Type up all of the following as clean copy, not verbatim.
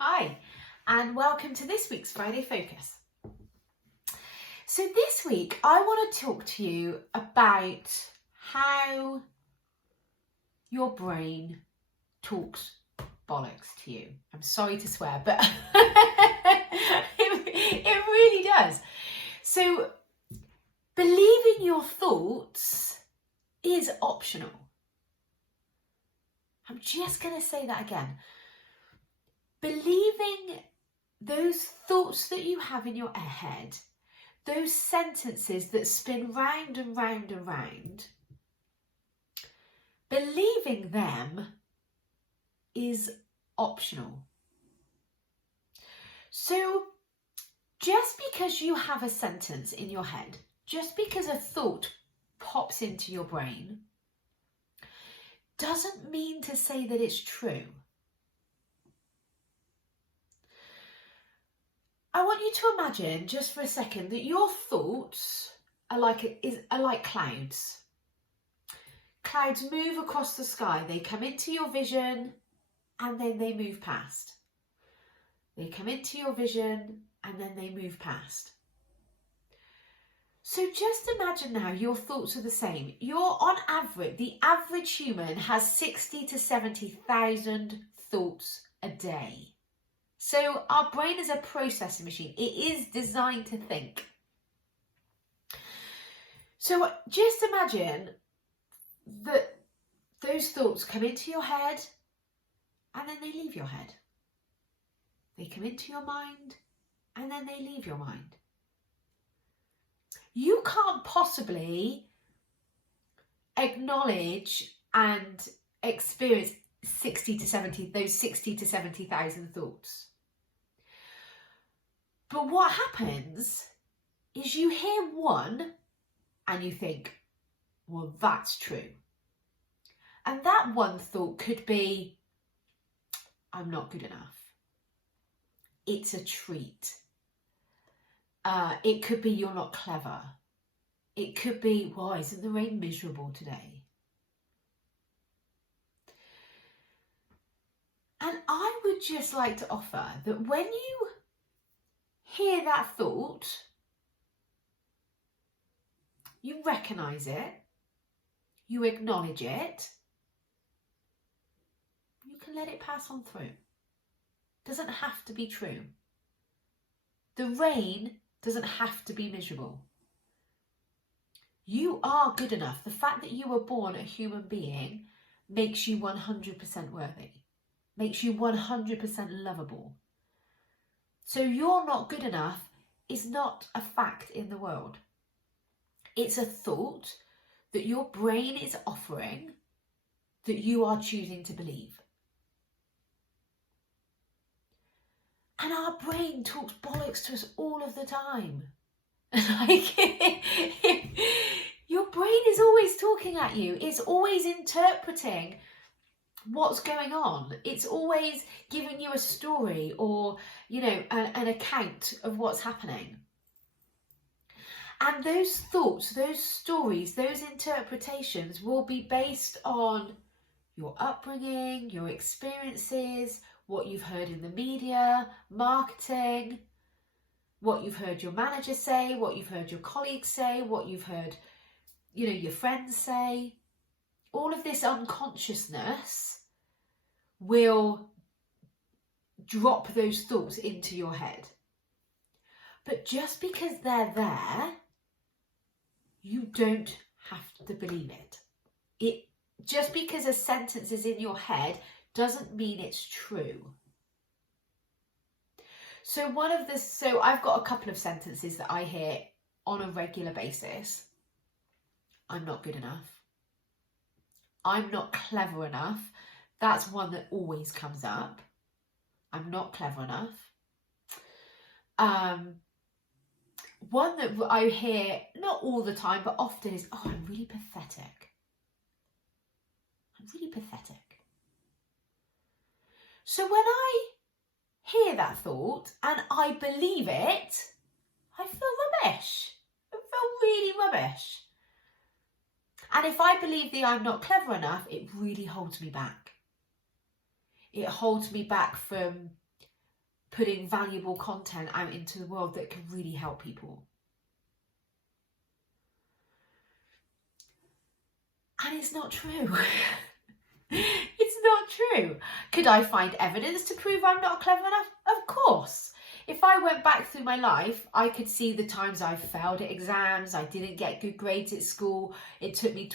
Hi, and welcome to this week's Friday Focus. So this week I want to talk to you about how your brain talks bollocks to you. I'm sorry to swear, but it really does. So believing your thoughts is optional. I'm just going to say that again. Believing those thoughts that you have in your head, those sentences that spin round and round and round, believing them is optional. So just because you have a sentence in your head, just because a thought pops into your brain, doesn't mean to say that it's true. I want you to imagine just for a second that your thoughts are like clouds. Clouds move across the sky. They come into your vision and then they move past. They come into your vision and then they move past. So just imagine now your thoughts are the same. On average, the average human has 60 to 70,000 thoughts a day. So our brain is a processing machine. It is designed to think. So just imagine that those thoughts come into your head and then they leave your head. They come into your mind and then they leave your mind. You can't possibly acknowledge and experience 60 to 70,000 thoughts. But what happens is you hear one and you think, well, that's true. And that one thought could be, I'm not good enough. It's a treat. It could be, you're not clever. It could be, why isn't the rain miserable today? And I would just like to offer that when you hear that thought, you recognise it, you acknowledge it, you can let it pass on through. It doesn't have to be true. The rain doesn't have to be miserable. You are good enough. The fact that you were born a human being makes you 100% worthy, makes you 100% lovable. So you're not good enough is not a fact in the world. It's a thought that your brain is offering that you are choosing to believe. And our brain talks bollocks to us all of the time. Your brain is always talking at you. It's always interpreting what's going on. It's always giving you a story or, an account of what's happening. And those thoughts, those stories, those interpretations will be based on your upbringing, your experiences, what you've heard in the media, marketing, what you've heard your manager say, what you've heard your colleagues say, what you've heard, your friends say. All of this unconsciousness will drop those thoughts into your head. But just because they're there, you don't have to believe it. Just because a sentence is in your head doesn't mean it's true. So I've got a couple of sentences that I hear on a regular basis. I'm not good enough. I'm not clever enough. That's one that always comes up. I'm not clever enough. One that I hear, not all the time, but often is, I'm really pathetic. I'm really pathetic. So when I hear that thought and I believe it, I feel rubbish. I feel really rubbish. And if I believe that I'm not clever enough, it really holds me back. It holds me back from putting valuable content out into the world that can really help people. And it's not true. It's not true. Could I find evidence to prove I'm not clever enough? Of course. If I went back through my life, I could see the times I failed at exams, I didn't get good grades at school, it took me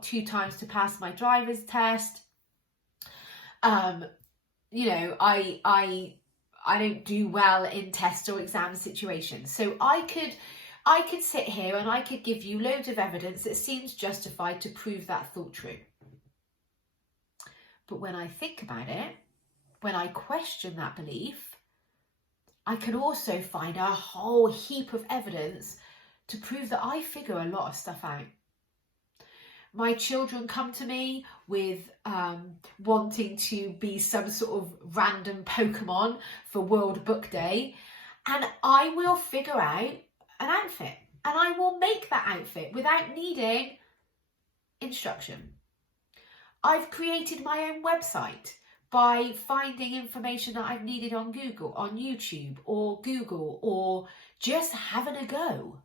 2 times to pass my driver's test. You know, I don't do well in test or exam situations. So I could sit here and I could give you loads of evidence that seems justified to prove that thought true. But when I think about it, when I question that belief, I can also find a whole heap of evidence to prove that I figure a lot of stuff out. My children come to me with wanting to be some sort of random Pokemon for World Book Day, and I will figure out an outfit, and I will make that outfit without needing instruction. I've created my own website by finding information that I've needed on Google, on YouTube or Google, or just having a go.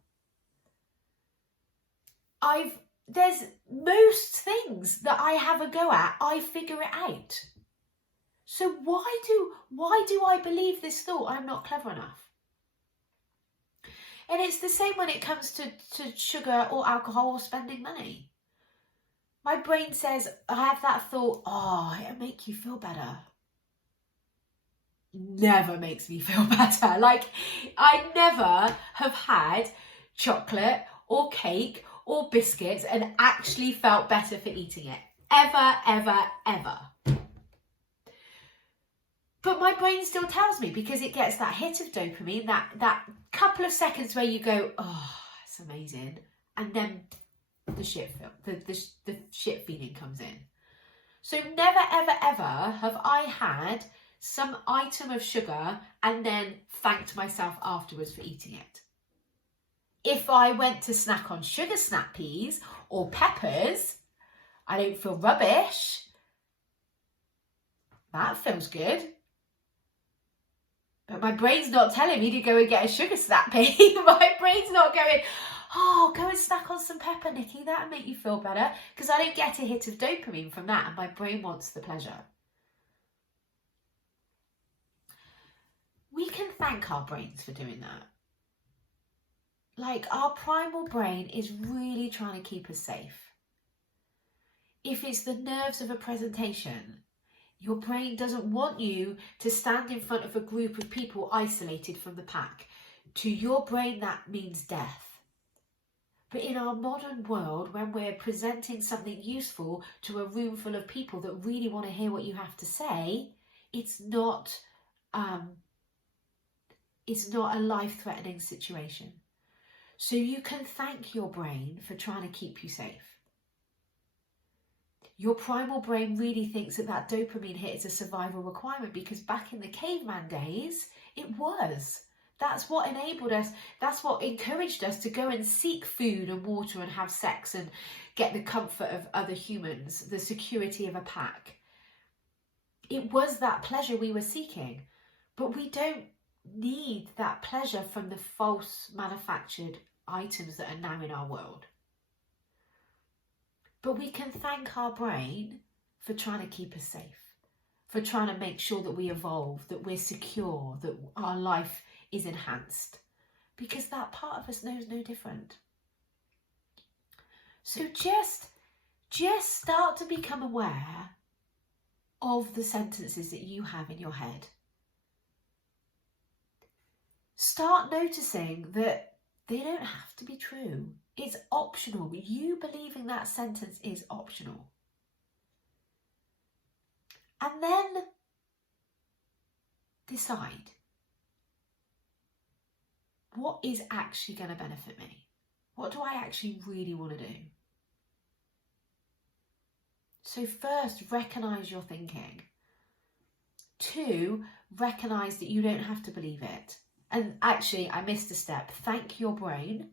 There's most things that I have a go at, I figure it out. So why do I believe this thought I'm not clever enough? And it's the same when it comes to sugar or alcohol or spending money. My brain says, I have that thought, oh, it'll make you feel better. Never makes me feel better. Like, I never have had chocolate or cake or biscuits and actually felt better for eating it. Ever, ever, ever. But my brain still tells me, because it gets that hit of dopamine, that couple of seconds where you go, oh, it's amazing. And then the shit feeling comes in. So never, ever, ever have I had some item of sugar and then thanked myself afterwards for eating it. If I went to snack on sugar snap peas or peppers, I don't feel rubbish. That feels good. But my brain's not telling me to go and get a sugar snap pea. My brain's not going, oh, go and snack on some pepper, Nicky. That'll make you feel better. Because I don't get a hit of dopamine from that, and my brain wants the pleasure. We can thank our brains for doing that. Like, our primal brain is really trying to keep us safe. If it's the nerves of a presentation, your brain doesn't want you to stand in front of a group of people isolated from the pack. To your brain, that means death. But in our modern world, when we're presenting something useful to a room full of people that really want to hear what you have to say, it's not a life-threatening situation. So you can thank your brain for trying to keep you safe. Your primal brain really thinks that dopamine hit is a survival requirement, because back in the caveman days, it was. That's what enabled us, that's what encouraged us to go and seek food and water and have sex and get the comfort of other humans, the security of a pack. It was that pleasure we were seeking, but we don't need that pleasure from the false manufactured items that are now in our world. But we can thank our brain for trying to keep us safe, for trying to make sure that we evolve, that we're secure, that our life is enhanced, because that part of us knows no different. So just start to become aware of the sentences that you have in your head. Start noticing that they don't have to be true. It's optional. You believing that sentence is optional. And then decide, what is actually going to benefit me? What do I actually really want to do? So first, recognise your thinking. 2, recognise that you don't have to believe it. And actually, I missed a step. Thank your brain,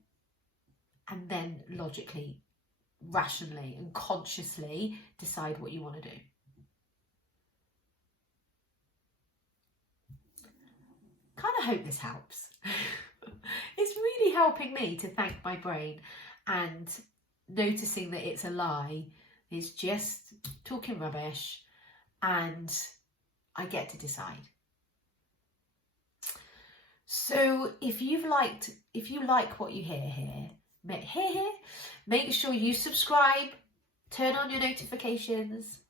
and then logically, rationally and consciously decide what you want to do. I hope this helps. It's really helping me to thank my brain, and noticing that it's a lie is just talking rubbish, and I get to decide. So if you like what you hear here, make sure you subscribe, turn on your notifications,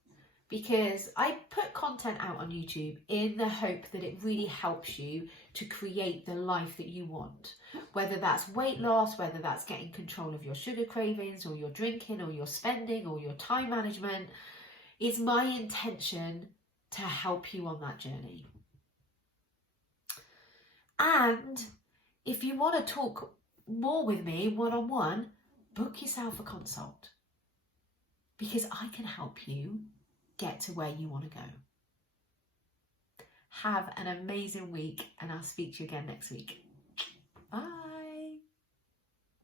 because I put content out on YouTube in the hope that it really helps you to create the life that you want. Whether that's weight loss, whether that's getting control of your sugar cravings, or your drinking, or your spending, or your time management, it's my intention to help you on that journey. And if you want to talk more with me one-on-one, book yourself a consult, because I can help you get to where you want to go. Have an amazing week, and I'll speak to you again next week.